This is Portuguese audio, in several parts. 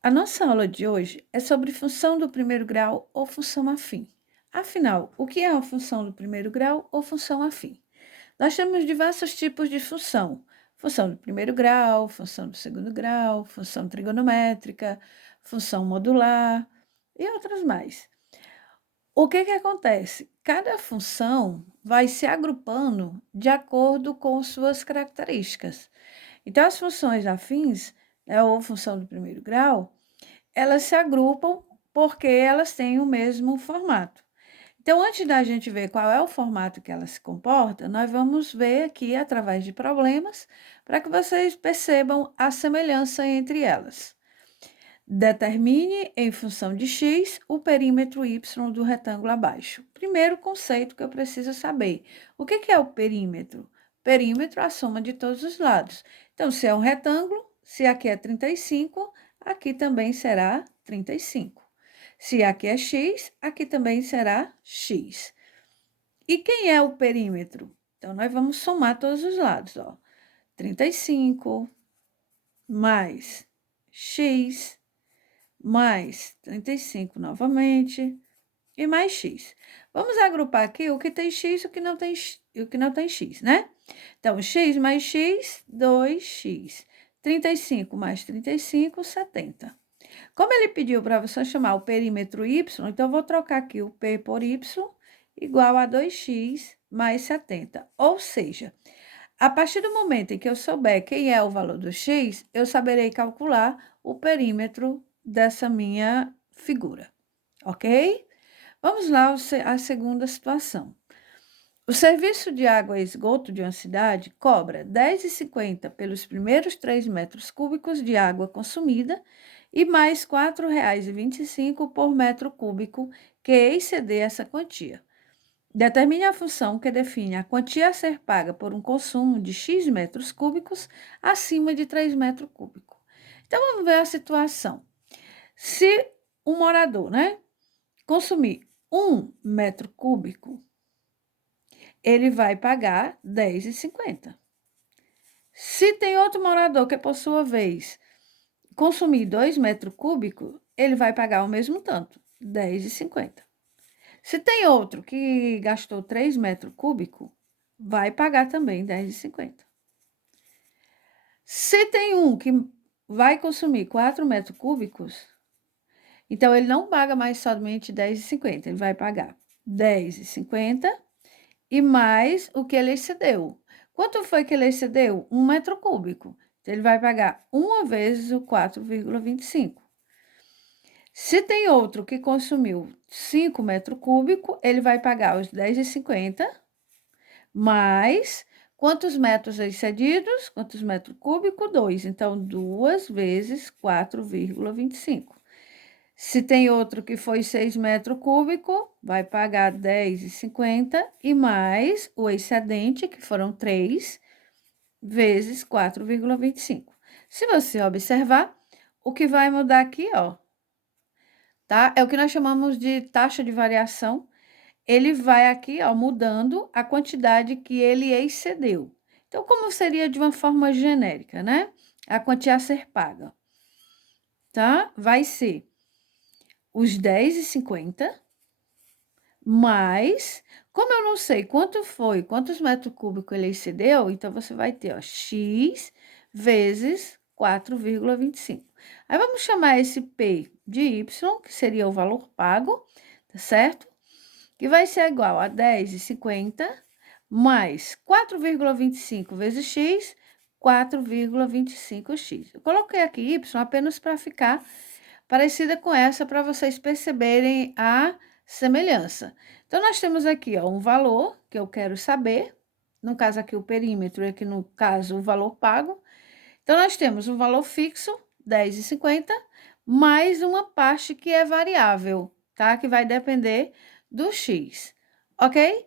A nossa aula de hoje é sobre função do primeiro grau ou função afim. Afinal, o que é a função do primeiro grau ou função afim? Nós temos diversos tipos de função: função do primeiro grau, função do segundo grau, função trigonométrica, função modular e outras mais. O que acontece? Cada função vai se agrupando de acordo com suas características. Então, as funções afins, ou função do primeiro grau, elas se agrupam porque elas têm o mesmo formato. Então, antes da gente ver qual é o formato que ela se comporta, nós vamos ver aqui através de problemas para que vocês percebam a semelhança entre elas. Determine, em função de x, o perímetro y do retângulo abaixo. Primeiro conceito que eu preciso saber: o que é o perímetro? Perímetro é a soma de todos os lados. Então, se é um retângulo, se aqui é 35, aqui também será 35. Se aqui é x, aqui também será x. E quem é o perímetro? Então, nós vamos somar todos os lados, ó. 35 mais x mais 35 novamente, e mais x. Vamos agrupar aqui o que tem x e o que não tem x, né? Então, x mais x, 2x. 35 mais 35, 70. Como ele pediu para você chamar o perímetro y, então eu vou trocar aqui o p por y igual a 2x mais 70. Ou seja, a partir do momento em que eu souber quem é o valor do x, eu saberei calcular o perímetro dessa minha figura, ok? Vamos lá à segunda situação. O serviço de água e esgoto de uma cidade cobra R$ 10,50 pelos primeiros 3 metros cúbicos de água consumida e mais R$ 4,25 por metro cúbico que exceder essa quantia. Determine a função que define a quantia a ser paga por um consumo de X metros cúbicos acima de 3 metros cúbicos. Então, vamos ver a situação. Se um morador, né, consumir 1 metro cúbico, ele vai pagar R$ 10,50. Se tem outro morador que, por sua vez, consumir 2 metros cúbicos, ele vai pagar o mesmo tanto, R$ 10,50. Se tem outro que gastou 3 metros cúbicos, vai pagar também R$ 10,50. Se tem um que vai consumir 4 metros cúbicos, então ele não paga mais somente R$ 10,50, ele vai pagar R$ 10,50 e mais o que ele excedeu. Quanto foi que ele excedeu? 1 metro cúbico. Então, ele vai pagar uma vezes o 4,25. Se tem outro que consumiu 5 metros cúbicos, ele vai pagar os 10,50, mais quantos metros excedidos? Quantos metros cúbicos? 2. Então, 2 vezes 4,25. Se tem outro que foi 6 metros cúbicos, vai pagar 10,50 e mais o excedente, que foram 3, vezes 4,25. Se você observar, o que vai mudar aqui, ó, tá? É o que nós chamamos de taxa de variação. Ele vai aqui, ó, mudando a quantidade que ele excedeu. Então, como seria de uma forma genérica, né? A quantia a ser paga, tá? Vai ser os 10,50 mais, como eu não sei quanto foi, quantos metros cúbicos ele excedeu, então você vai ter, ó, x vezes 4,25. Aí vamos chamar esse P de y, que seria o valor pago, tá certo? Que vai ser igual a 10,50 mais 4,25 vezes x, 4,25x. Eu coloquei aqui y apenas para ficar parecida com essa, para vocês perceberem a semelhança. Então, nós temos aqui, ó, um valor que eu quero saber, no caso aqui o perímetro, e aqui no caso o valor pago. Então, nós temos um valor fixo, 10,50, mais uma parte que é variável, tá? Que vai depender do x, ok?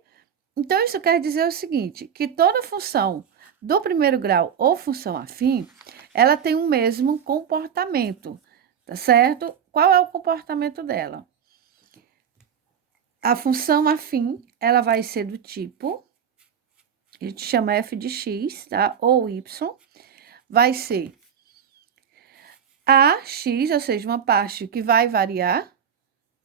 Então, isso quer dizer o seguinte, que toda função do primeiro grau ou função afim, ela tem o mesmo comportamento, tá certo? Qual é o comportamento dela? A função afim, ela vai ser do tipo, a gente chama f de x, tá? Ou y, vai ser A, x, ou seja, uma parte que vai variar,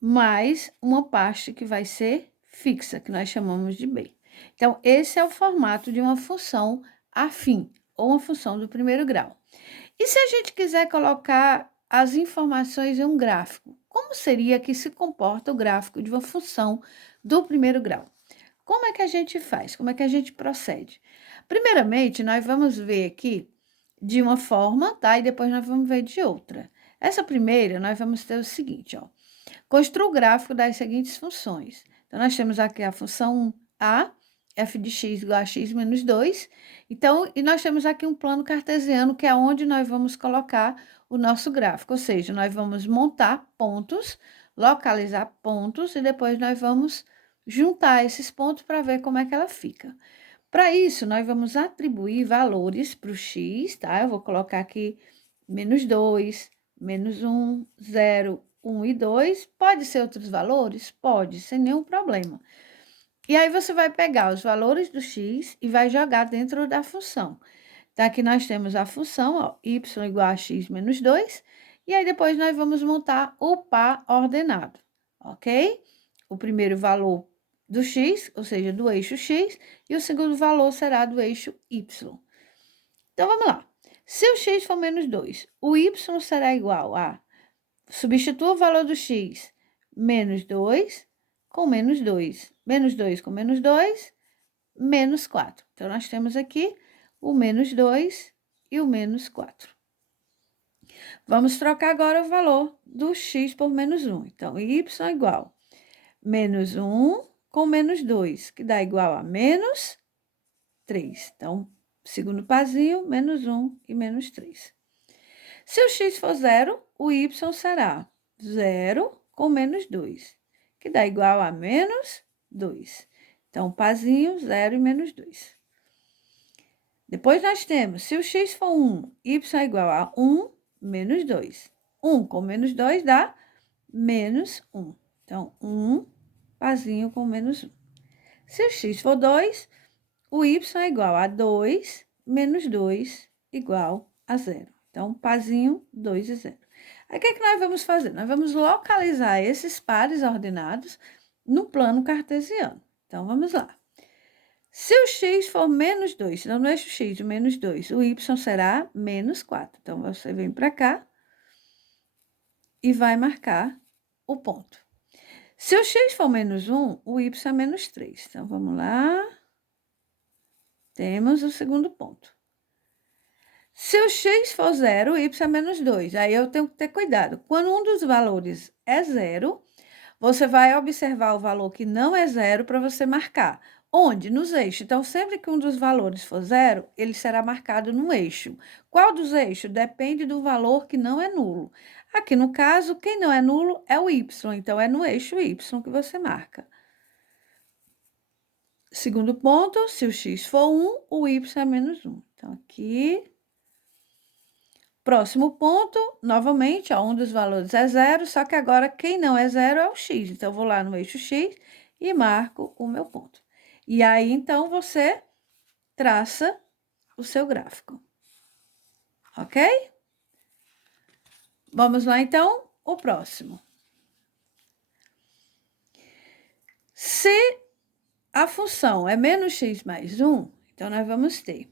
mais uma parte que vai ser fixa, que nós chamamos de b. Então, esse é o formato de uma função afim, ou uma função do primeiro grau. E se a gente quiser colocar as informações em um gráfico, como seria que se comporta o gráfico de uma função do primeiro grau? Como é que a gente faz? Como é que a gente procede? Primeiramente, nós vamos ver aqui de uma forma, tá? E depois nós vamos ver de outra. Essa primeira, nós vamos ter o seguinte, ó. Construa o gráfico das seguintes funções. Então, nós temos aqui a função A, f de x igual a x menos 2. Então, e nós temos aqui um plano cartesiano, que é onde nós vamos colocar o nosso gráfico. Ou seja, nós vamos montar pontos, localizar pontos, e depois nós vamos juntar esses pontos para ver como é que ela fica. Para isso, nós vamos atribuir valores para o x, tá? Eu vou colocar aqui menos 2, menos 1, 0, 1 e 2. Pode ser outros valores? Pode, sem nenhum problema. E aí, você vai pegar os valores do x e vai jogar dentro da função. Então, aqui nós temos a função, ó, y igual a x menos 2. E aí, depois nós vamos montar o par ordenado, ok? O primeiro valor do x, ou seja, do eixo x, e o segundo valor será do eixo y. Então, vamos lá. Se o x for menos 2, o y será igual a... Substitua o valor do x, menos 2 com menos 2. Menos 2 com menos 2, menos 4. Então, nós temos aqui o menos 2 e o menos 4. Vamos trocar agora o valor do x por menos 1. Então, y é igual a menos 1 com menos 2, que dá igual a menos 3. Então, segundo parzinho, menos 1 e menos 3. Se o x for 0, o y será 0 com menos 2, que dá igual a menos 2. Então, parzinho, 0 e menos 2. Depois nós temos, se o x for 1, y é igual a 1 menos 2. 1 com menos 2 dá menos 1. Então, 1 parzinho com menos 1. Se o x for 2, o y é igual a 2 menos 2 igual a 0. Então, parzinho, 2 e 0. Aí, o que é que nós vamos fazer? Nós vamos localizar esses pares ordenados no plano cartesiano. Então, vamos lá. Se o x for menos 2, então no eixo x, o menos 2, o y será menos 4. Então, você vem para cá e vai marcar o ponto. Se o x for menos 1, o y é menos 3. Então, vamos lá. Temos o segundo ponto. Se o x for 0, o y é menos 2. Aí, eu tenho que ter cuidado. Quando um dos valores é 0, você vai observar o valor que não é 0 para você marcar. Onde? Nos eixos. Então, sempre que um dos valores for 0, ele será marcado no eixo. Qual dos eixos? Depende do valor que não é nulo. Aqui, no caso, quem não é nulo é o y. Então, é no eixo y que você marca. Segundo ponto, se o x for 1, o y é menos 1. Então, aqui... Próximo ponto, novamente, ó, um dos valores é 0, só que agora quem não é 0 é o x. Então, eu vou lá no eixo x e marco o meu ponto. E aí, então, você traça o seu gráfico. Ok? Vamos lá, então, o próximo. Se a função é menos x mais 1, então, nós vamos ter...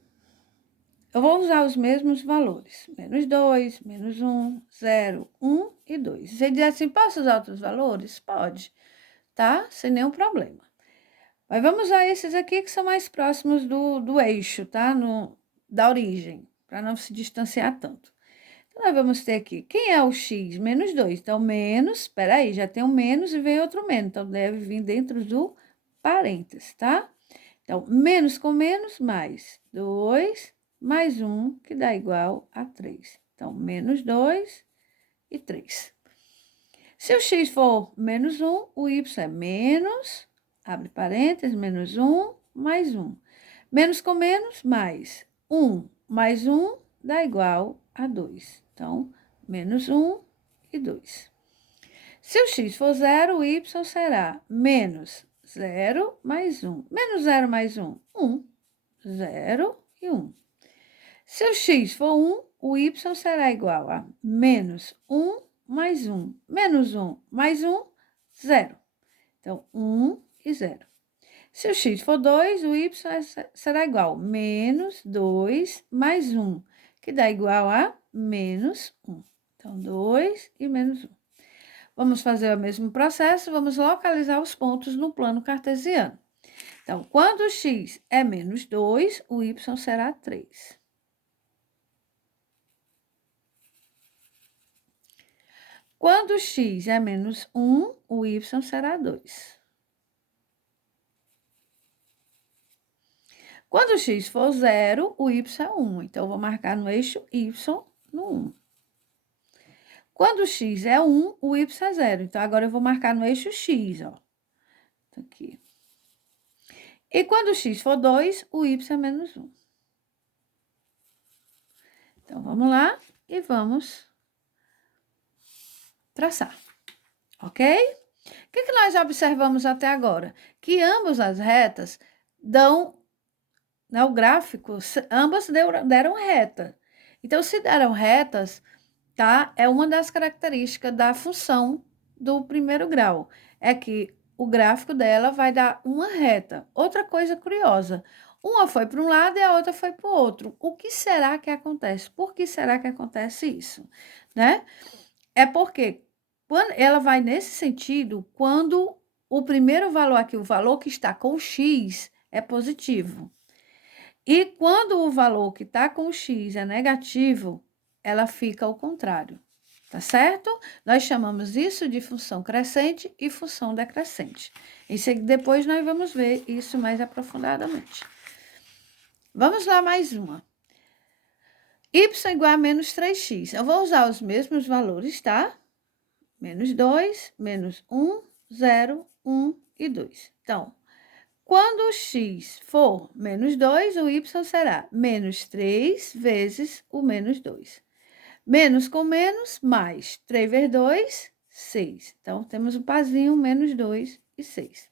Eu vou usar os mesmos valores. Menos 2, menos 1, 0, 1 e 2. Você diz assim, posso usar outros valores? Pode, tá? Sem nenhum problema. Mas vamos usar esses aqui que são mais próximos do eixo, tá? Da origem, para não se distanciar tanto. Então, nós vamos ter aqui, quem é o x? Menos 2. Então, menos, espera aí, já tem um menos e vem outro menos. Então, deve vir dentro do parênteses, tá? Então, menos com menos, mais 2... mais 1, que dá igual a 3. Então, menos 2 e 3. Se o x for menos 1, o y é menos, abre parênteses, menos 1, mais 1. Menos com menos, mais 1 mais 1 dá igual a 2. Então, menos 1 e 2. Se o x for 0, o y será menos 0 mais 1. Menos 0 mais 1, 1. 0 e 1. Se o x for 1, o y será igual a menos 1 mais 1. Menos 1 mais 1, 0. Então, 1 e 0. Se o x for 2, o y será igual a menos 2 mais 1, que dá igual a menos 1. Então, 2 e menos 1. Vamos fazer o mesmo processo, vamos localizar os pontos no plano cartesiano. Então, quando o x é menos 2, o y será 3. Quando x é menos 1, o y será 2. Quando x for 0, o y é 1. Então, eu vou marcar no eixo y no 1. Quando x é 1, o y é 0. Então, agora eu vou marcar no eixo x, ó. Aqui. E quando x for 2, o y é menos 1. Então, vamos lá e vamos traçar, ok? O que nós observamos até agora? Que ambas as retas dão, né, o gráfico, ambas deram reta. Então, se deram retas, tá? É uma das características da função do primeiro grau. É que o gráfico dela vai dar uma reta. Outra coisa curiosa, uma foi para um lado e a outra foi para o outro. O que será que acontece? Por que será que acontece isso? Né? É porque quando ela vai nesse sentido quando o primeiro valor aqui, o valor que está com x, é positivo. E quando o valor que está com x é negativo, ela fica ao contrário, tá certo? Nós chamamos isso de função crescente e função decrescente. Depois nós vamos ver isso mais aprofundadamente. Vamos lá mais uma. Y igual a menos 3x. Eu vou usar os mesmos valores, tá? Menos 2, menos 1, 0, 1 e 2. Então, quando o x for menos 2, o y será menos 3 vezes o menos 2. Menos com menos, mais 3 vezes 2, 6. Então, temos o pazinho menos 2 e 6.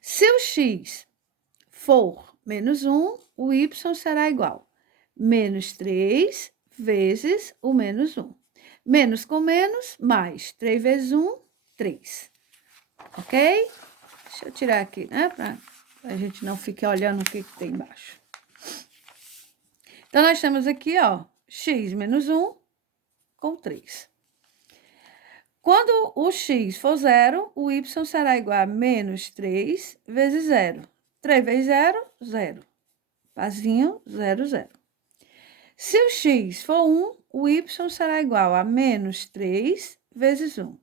Se o x for menos 1, o y será igual a menos 3 vezes o menos 1. Menos com menos, mais 3 vezes 1, 3. Ok? Deixa eu tirar aqui, né? Para a gente não ficar olhando o que tem embaixo. Então, nós temos aqui, ó, x menos 1 com 3. Quando o x for 0, o y será igual a menos 3 vezes 0. 3 vezes 0, 0. Pazinho, 0, 0. Se o x for 1, o y será igual a menos 3 vezes 1.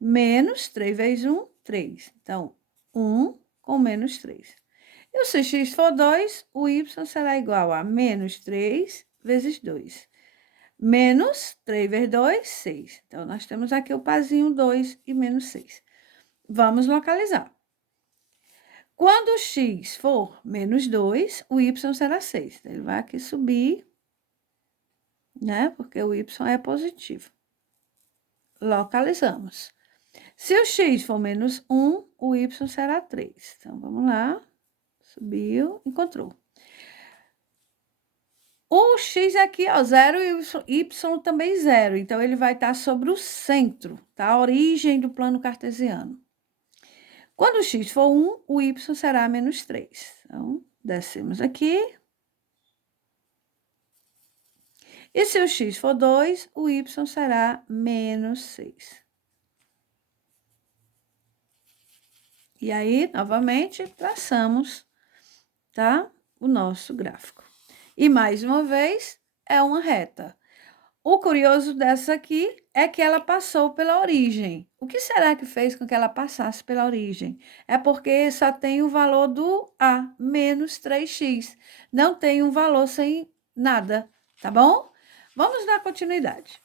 Menos 3 vezes 1, 3. Então, 1 com menos 3. E se x for 2, o y será igual a menos 3 vezes 2. Menos 3 vezes 2, 6. Então, nós temos aqui o pazinho 2 e menos 6. Vamos localizar. Quando o x for menos 2, o y será 6. Ele vai aqui subir, né? Porque o y é positivo. Localizamos. Se o x for menos 1, o y será 3. Então, vamos lá. Subiu, encontrou. O x aqui, ó, 0 e o y também 0. Então, ele vai estar sobre o centro, tá? A origem do plano cartesiano. Quando o x for 1, o y será menos 3. Então, descemos aqui. E se o x for 2, o y será menos 6. E aí, novamente, traçamos, tá? O nosso gráfico. E, mais uma vez, é uma reta. O curioso dessa aqui é que ela passou pela origem. O que será que fez com que ela passasse pela origem? É porque só tem o valor do A, menos 3x. Não tem um valor sem nada, tá bom? Vamos dar continuidade.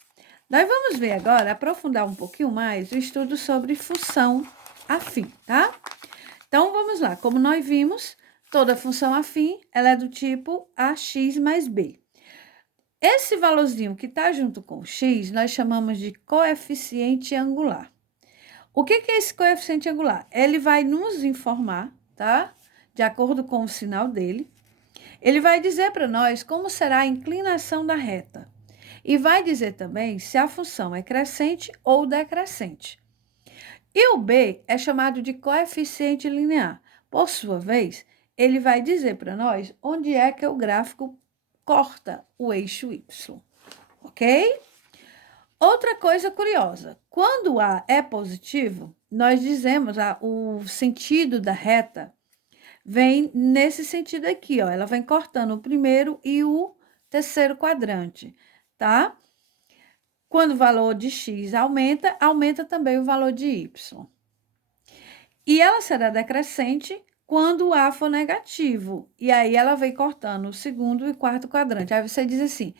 Nós vamos ver agora, aprofundar um pouquinho mais o estudo sobre função afim, tá? Então, vamos lá. Como nós vimos, toda função afim, ela é do tipo ax mais b. Esse valorzinho que está junto com o x, nós chamamos de coeficiente angular. O que é esse coeficiente angular? Ele vai nos informar, tá? De acordo com o sinal dele. Ele vai dizer para nós como será a inclinação da reta. E vai dizer também se a função é crescente ou decrescente. E o b é chamado de coeficiente linear. Por sua vez, ele vai dizer para nós onde é que o gráfico corta o eixo y, ok? Outra coisa curiosa, quando A é positivo, nós dizemos o sentido da reta vem nesse sentido aqui, ó, ela vem cortando o primeiro e o terceiro quadrante, tá? Quando o valor de x aumenta, aumenta também o valor de y. E ela será decrescente quando o A for negativo, e aí ela vem cortando o segundo e quarto quadrante. Aí você diz assim,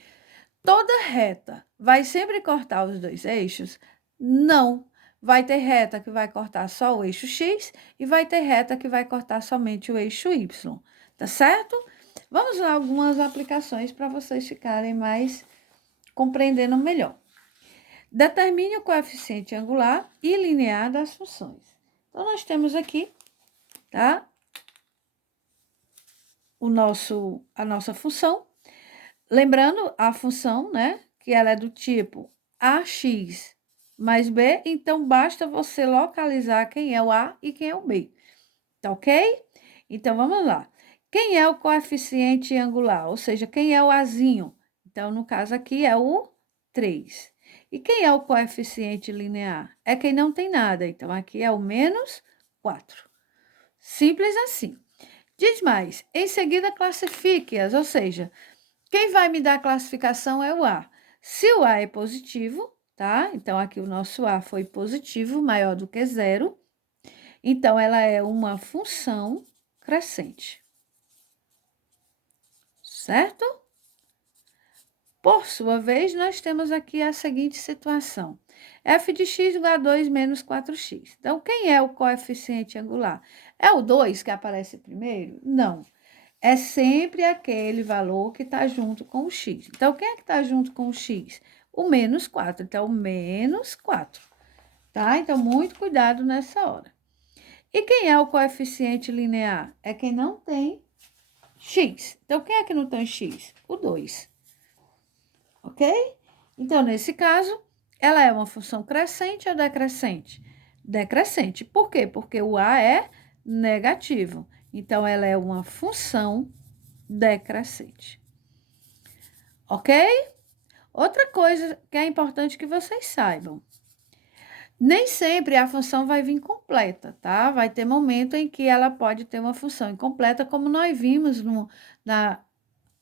toda reta vai sempre cortar os dois eixos? Não. Vai ter reta que vai cortar só o eixo x e vai ter reta que vai cortar somente o eixo y, tá certo? Vamos lá algumas aplicações para vocês ficarem mais compreendendo melhor. Determine o coeficiente angular e linear das funções. Então, nós temos aqui, tá? A nossa função. Lembrando a função, né? Que ela é do tipo ax mais b, então basta você localizar quem é o a e quem é o b, tá ok? Então, vamos lá. Quem é o coeficiente angular? Ou seja, quem é o azinho? Então, no caso aqui, é o 3. E quem é o coeficiente linear? É quem não tem nada. Então, aqui é o menos 4. Simples assim. Diz mais, em seguida classifique-as, ou seja, quem vai me dar a classificação é o A. Se o A é positivo, tá? Então, aqui o nosso A foi positivo, maior do que zero. Então, ela é uma função crescente. Certo? Por sua vez, nós temos aqui a seguinte situação. f de x igual a 2 menos 4x. Então, quem é o coeficiente angular? É o 2 que aparece primeiro? Não. É sempre aquele valor que está junto com o x. Então, quem é que está junto com o x? O menos 4. Então, menos 4. Tá? Então, muito cuidado nessa hora. E quem é o coeficiente linear? É quem não tem x. Então, quem é que não tem x? O 2. Ok? Então, nesse caso, ela é uma função crescente ou decrescente? Decrescente. Por quê? Porque o a é negativo. Então, ela é uma função decrescente. Ok? Outra coisa que é importante que vocês saibam. Nem sempre a função vai vir completa, tá? Vai ter momento em que ela pode ter uma função incompleta, como nós vimos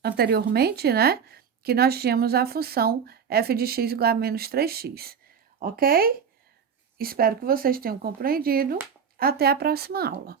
anteriormente, né? Que nós tínhamos a função f de x igual a menos 3x. Ok? Espero que vocês tenham compreendido. Até a próxima aula.